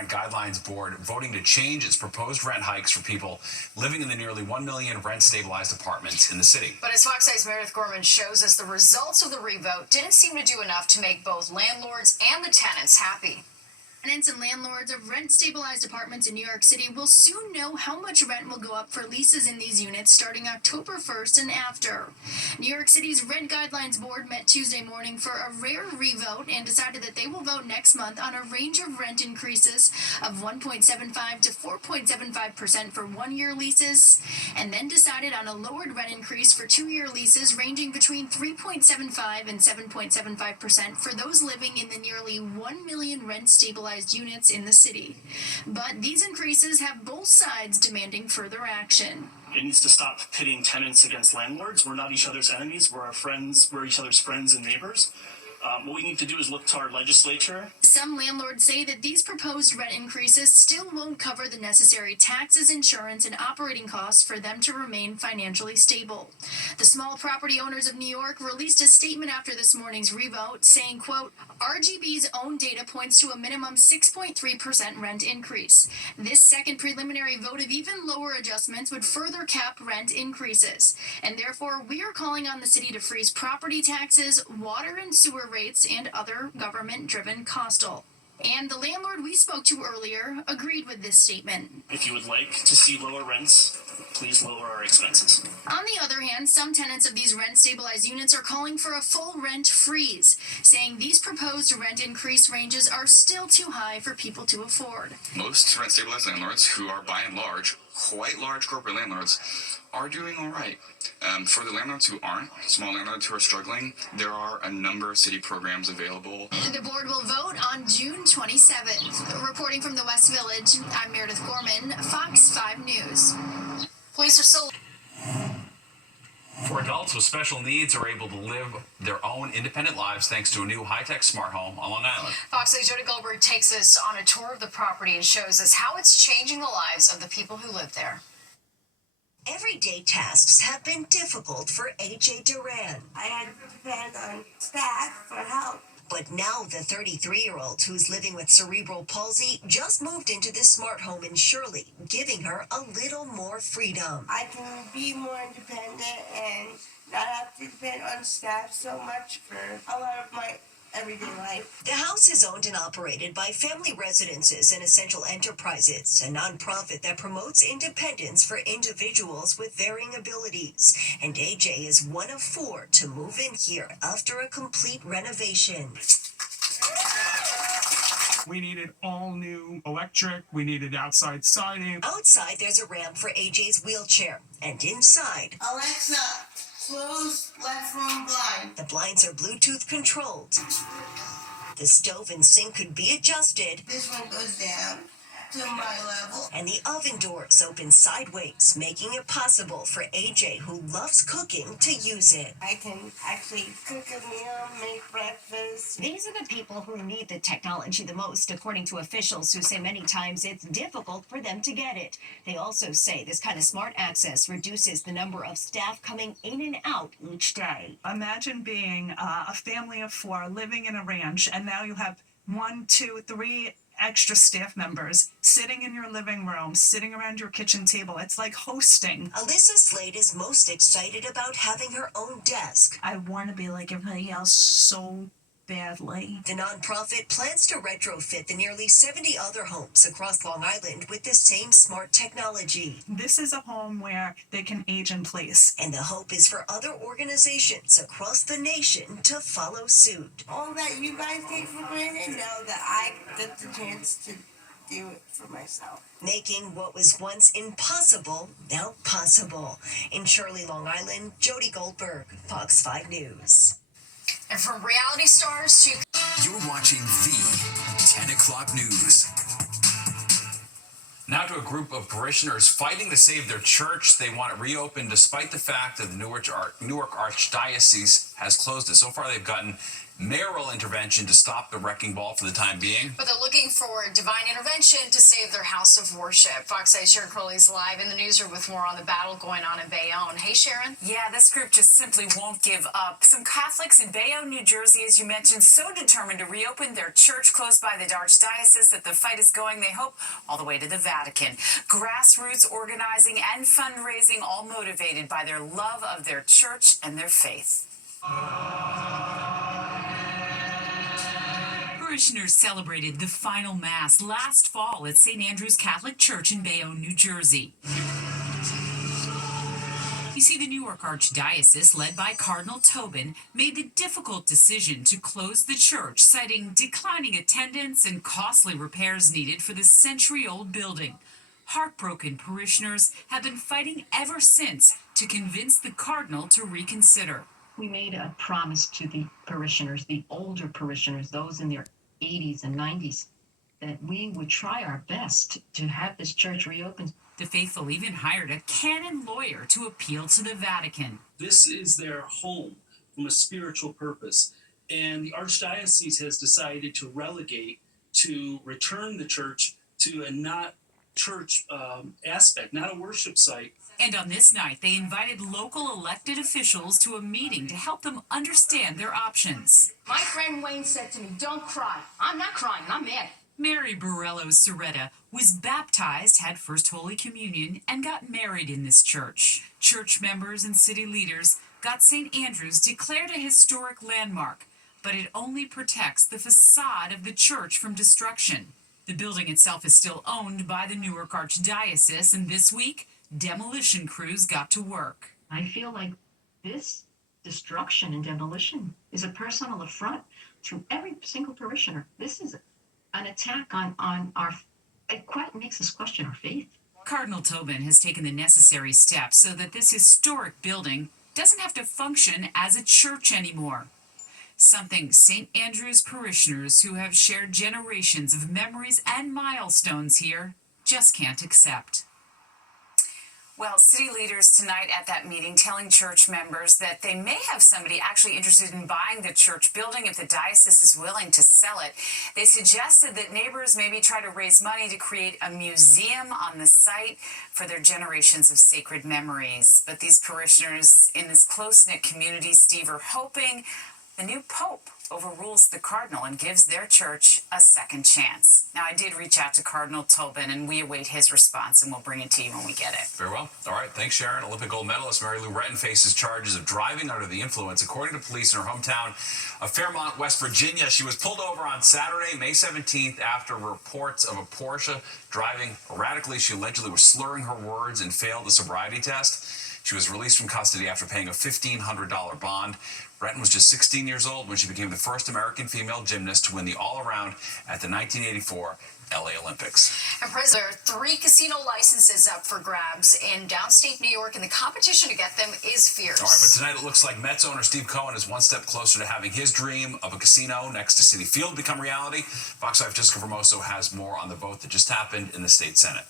Rent Guidelines Board voting to change its proposed rent hikes for people living in the nearly 1 million rent-stabilized apartments in the city. But as Fox 8's Meredith Gorman shows us, the results of the revote didn't seem to do enough to make both landlords and the tenants happy. Tenants and landlords of rent-stabilized apartments in New York City will soon know how much rent will go up for leases in these units starting October 1st and after. New York City's Rent Guidelines Board met Tuesday morning for a rare revote and decided that they will vote next month on a range of rent increases of 1.75 to 4.75% for one-year leases, and then decided on a lowered rent increase for two-year leases ranging between 3.75 and 7.75% for those living in the nearly 1 million rent-stabilized units in the city. But these increases have both sides demanding further action. It needs to stop pitting tenants against landlords. We're not each other's enemies. We're our friends. We're each other's friends and neighbors. What we need to do is look to our legislature. Some landlords say that these proposed rent increases still won't cover the necessary taxes, insurance, and operating costs for them to remain financially stable. The Small Property Owners of New York released a statement after this morning's revote saying, quote, RGB's own data points to a minimum 6.3% rent increase. This second preliminary vote of even lower adjustments would further cap rent increases. And therefore, we are calling on the city to freeze property taxes, water and sewer rates, and other government-driven costal. And the landlord we spoke to earlier agreed with this statement. If you would like to see lower rents, please lower our expenses. On the other hand, some tenants of these rent-stabilized units are calling for a full rent freeze, saying these proposed rent increase ranges are still too high for people to afford. Most rent-stabilized landlords, who are by and large quite large corporate landlords, are doing all right. For the landlords who aren't, small landlords who are struggling, there are a number of city programs available. The board will vote on June 27th. Reporting from the West Village, I'm Meredith Gorman, Fox 5 News. Police are still... For adults with special needs are able to live their own independent lives thanks to a new high-tech smart home on Long Island. Fox 8's Jody Goldberg takes us on a tour of the property and shows us how it's changing the lives of the people who live there. Everyday tasks have been difficult for AJ Duran. I had to depend on staff for help. But now the 33-year-old who's living with cerebral palsy just moved into this smart home in Shirley, giving her a little more freedom. I can be more independent and not have to depend on staff so much for a lot of my everyday life. The house is owned and operated by Family Residences and Essential Enterprises, a nonprofit that promotes independence for individuals with varying abilities. And AJ is one of 4 to move in here after a complete renovation. We needed all new electric. We needed outside siding. Outside, there's a ramp for AJ's wheelchair. And inside, Alexa, close left room blind. the blinds are Bluetooth controlled. The stove and sink could be adjusted. This one goes down to my level. And the oven doors open sideways, making it possible for AJ, who loves cooking, to use it. I can actually cook a meal, make breakfast. These are the people who need the technology the most, according to officials who say many times it's difficult for them to get it. They also say this kind of smart access reduces the number of staff coming in and out each day. Imagine being a family of 4 living in a ranch, and now you have 1, 2, 3 extra staff members sitting in your living room, sitting around your kitchen table. It's like hosting. Alyssa Slade is most excited about having her own desk. I want to be like everybody else so badly. The nonprofit plans to retrofit the nearly 70 other homes across Long Island with the same smart technology. This is a home where they can age in place. And the hope is for other organizations across the nation to follow suit. All that you guys take for granted, now that I get the chance to do it for myself. Making what was once impossible now possible. In Shirley, Long Island, Jody Goldberg, Fox 5 News. And from reality stars to... You're watching the 10 o'clock news. Now to a group of parishioners fighting to save their church. They want it reopened despite the fact that the Newark Archdiocese has closed it. So far, they've gotten mayoral intervention to stop the wrecking ball for the time being. But they're looking for divine intervention to save their house of worship. Fox 8 Sharon Crowley's live in the newsroom with more on the battle going on in Bayonne. Hey, Sharon. Yeah, this group just simply won't give up. Some Catholics in Bayonne, New Jersey, as you mentioned, so determined to reopen their church close by the Archdiocese that the fight is going, they hope, all the way to the Vatican. Grassroots organizing and fundraising, all motivated by their love of their church and their faith. Parishioners celebrated the final Mass last fall at St. Andrew's Catholic Church in Bayonne, New Jersey. You see, the Newark Archdiocese, led by Cardinal Tobin, made the difficult decision to close the church, citing declining attendance and costly repairs needed for the century-old building. Heartbroken parishioners have been fighting ever since to convince the Cardinal to reconsider. We made a promise to the parishioners, the older parishioners, those in their 80s and 90s, that we would try our best to have this church reopened. The faithful even hired a canon lawyer to appeal to the Vatican. This is their home from a spiritual purpose. And the Archdiocese has decided to relegate, to return the church to a not church aspect, not a worship site. And on this night, they invited local elected officials to a meeting to help them understand their options. My friend Wayne said to me, "Don't cry." I'm not crying, I'm mad. Mary Borello Soretta was baptized, had First Holy Communion, and got married in this church. Church members and city leaders got St. Andrew's declared a historic landmark, but it only protects the facade of the church from destruction. The building itself is still owned by the Newark Archdiocese, and this week, demolition crews got to work. I feel like this destruction and demolition is a personal affront to every single parishioner. This is an attack on our, it quite makes us question our faith. Cardinal Tobin has taken the necessary steps so that this historic building doesn't have to function as a church anymore. Something St. Andrew's parishioners who have shared generations of memories and milestones here just can't accept. Well, city leaders tonight at that meeting telling church members that they may have somebody actually interested in buying the church building if the diocese is willing to sell it. They suggested that neighbors maybe try to raise money to create a museum on the site for their generations of sacred memories. But these parishioners in this close-knit community, Steve, are hoping the new pope overrules the cardinal and gives their church a second chance. Now, I did reach out to Cardinal Tobin, and we await his response, and we'll bring it to you when we get it. Very well. All right. Thanks, Sharon. Olympic gold medalist Mary Lou Retton faces charges of driving under the influence. According to police in her hometown of Fairmont, West Virginia, she was pulled over on Saturday, May 17th, after reports of a Porsche driving erratically. She allegedly was slurring her words and failed the sobriety test. She was released from custody after paying a $1,500 bond. Retton was just 16 years old when she became the first American female gymnast to win the all-around at the 1984 LA Olympics. And President, there are 3 casino licenses up for grabs in downstate New York, and the competition to get them is fierce. All right, but tonight it looks like Mets owner Steve Cohen is one step closer to having his dream of a casino next to Citi Field become reality. Fox 5 Jessica Formoso has more on the vote that just happened in the state Senate.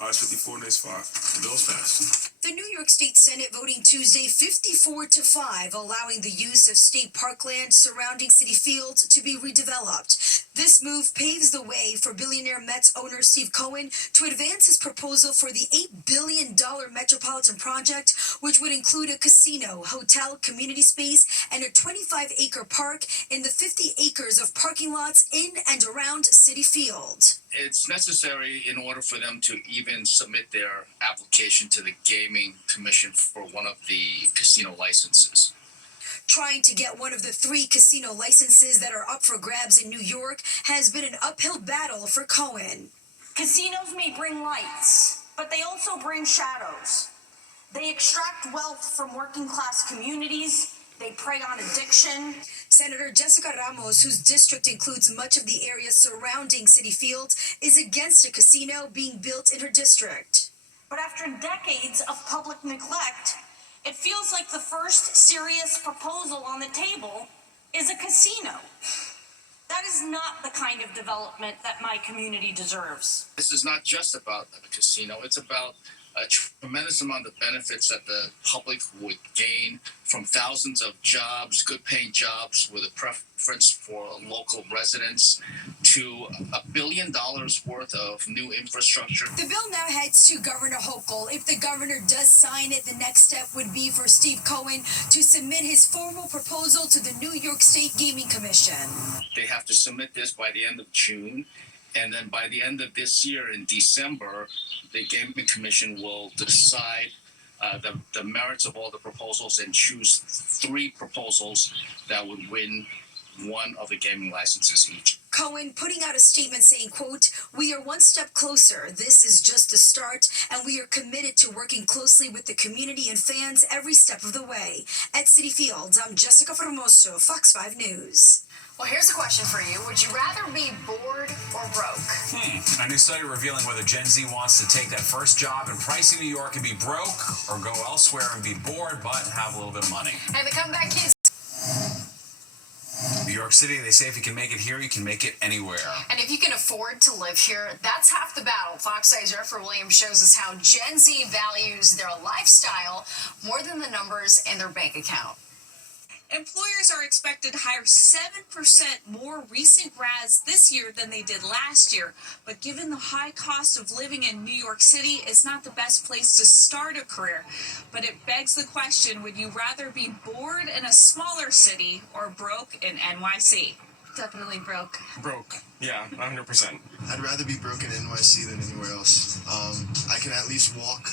Ayes 54, nays 5. The bill's passed. The New York State Senate voting Tuesday 54-5, allowing the use of state parkland surrounding Citi Field to be redeveloped. This move paves the way for billionaire Mets owner Steve Cohen to advance his proposal for the $8 billion metropolitan project, which would include a casino, hotel, community space, and a 25-acre park in the 50 acres of parking lots in and around Citi Field. It's necessary in order for them to even submit their application to the Gaming Commission for one of the casino licenses. Trying to get one of the 3 casino licenses that are up for grabs in New York has been an uphill battle for Cohen. Casinos may bring lights, but they also bring shadows. They extract wealth from working class communities. They prey on addiction. Senator Jessica Ramos, whose district includes much of the area surrounding Citi Field, is against a casino being built in her district. But after decades of public neglect, it feels like the first serious proposal on the table is a casino. That is not the kind of development that my community deserves. This is not just about a casino, it's about tremendous amount of benefits that the public would gain from thousands of jobs, good paying jobs with a preference for local residents, to $1 billion worth of new infrastructure. The bill now heads to Governor Hochul. If the governor does sign it, the next step would be for Steve Cohen to submit his formal proposal to the New York State Gaming Commission. They have to submit this by the end of June. And then by the end of this year, in December, the Gaming Commission will decide the merits of all the proposals and choose 3 proposals that would win one of the gaming licenses each. Cohen putting out a statement saying, quote, "We are one step closer. This is just the start, and we are committed to working closely with the community and fans every step of the way." At City Field, I'm Jessica Formoso, Fox 5 News. Well, here's a question for you. Would you rather be bored or broke? A new study revealing whether Gen Z wants to take that first job in pricey New York and be broke, or go elsewhere and be bored but have a little bit of money. And the Comeback Kids. New York City, they say if you can make it here, you can make it anywhere. And if you can afford to live here, that's half the battle. Fox 5's Jennifer Williams shows us how Gen Z values their lifestyle more than the numbers in their bank account. Employers are expected to hire 7% more recent grads this year than they did last year. But given the high cost of living in New York City, it's not the best place to start a career. But it begs the question, would you rather be bored in a smaller city or broke in NYC? Definitely broke. Broke. Yeah, 100%. I'd rather be broke in NYC than anywhere else. I can at least walk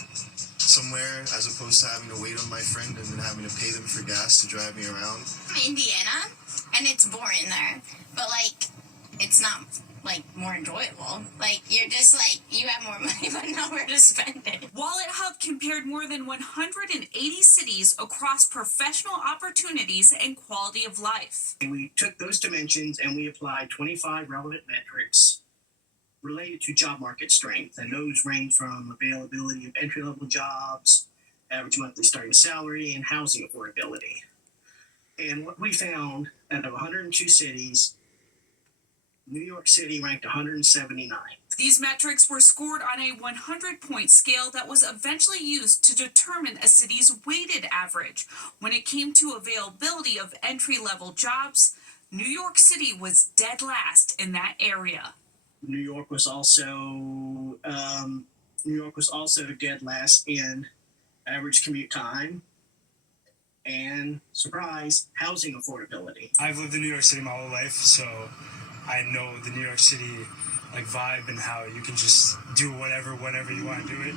somewhere as opposed to having to wait on my friend and then having to pay them for gas to drive me around. I'm Indiana, and it's boring there, but it's not more enjoyable. You're just you have more money but nowhere to spend it. Wallet Hub compared more than 180 cities across professional opportunities and quality of life. And we took those dimensions and we applied 25 relevant metrics related to job market strength. And those range from availability of entry-level jobs, average monthly starting salary, and housing affordability. And what we found, out of 102 cities, New York City ranked 179. These metrics were scored on a 100-point scale that was eventually used to determine a city's weighted average. When it came to availability of entry-level jobs, New York City was dead last in that area. New York was also dead last in average commute time and, surprise, housing affordability. I've lived in New York City my whole life, so I know the New York City vibe and how you can just do whatever, whenever you want to do it.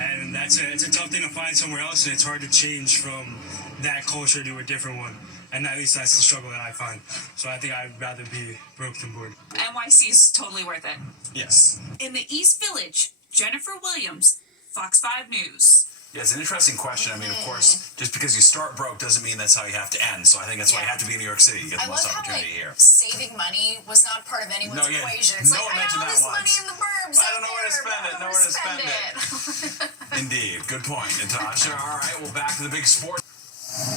And it's a tough thing to find somewhere else, and it's hard to change from that culture to a different one. And at least that's the struggle that I find. So I think I'd rather be broke than bored. NYC is totally worth it. Yes. In the East Village, Jennifer Williams, Fox 5 News. Yeah, it's an interesting question. I mean, of course, just because you start broke doesn't mean that's how you have to end. So I think that's why you have to be in New York City. You get the most opportunity here. Saving money was not part of anyone's equation. It's no one I mentioned got all this that money once. in the burbs. I don't know where to spend it. Nowhere to spend it. Indeed. Good point, Natasha. All right, well, back to the big sport.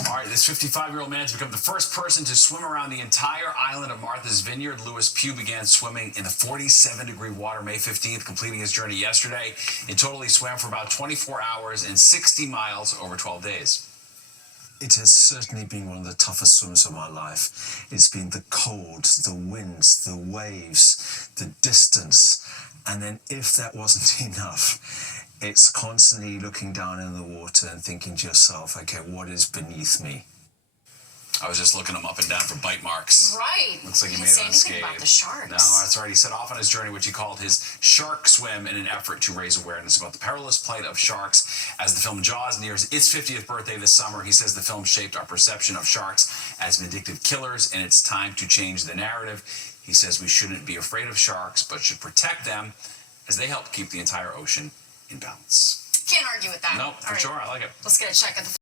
All right, this 55-year-old man has become the first person to swim around the entire island of Martha's Vineyard. Lewis Pugh began swimming in the 47-degree water May 15th, completing his journey yesterday. In total, he swam for about 24 hours and 60 miles over 12 days. It has certainly been one of the toughest swims of my life. It's been the cold, the winds, the waves, the distance. And then if that wasn't enough, it's constantly looking down in the water and thinking to yourself, okay, what is beneath me? I was just looking him up and down for bite marks. Right. Looks like he didn't made say it anything unscathed. about the sharks. No, that's right. He set off on his journey, which he called his shark swim, in an effort to raise awareness about the perilous plight of sharks. As the film Jaws nears its 50th birthday this summer, he says the film shaped our perception of sharks as vindictive killers, and it's time to change the narrative. He says we shouldn't be afraid of sharks, but should protect them as they help keep the entire ocean in balance. Can't argue with that. Nope, for sure. I like it. Let's get a check at the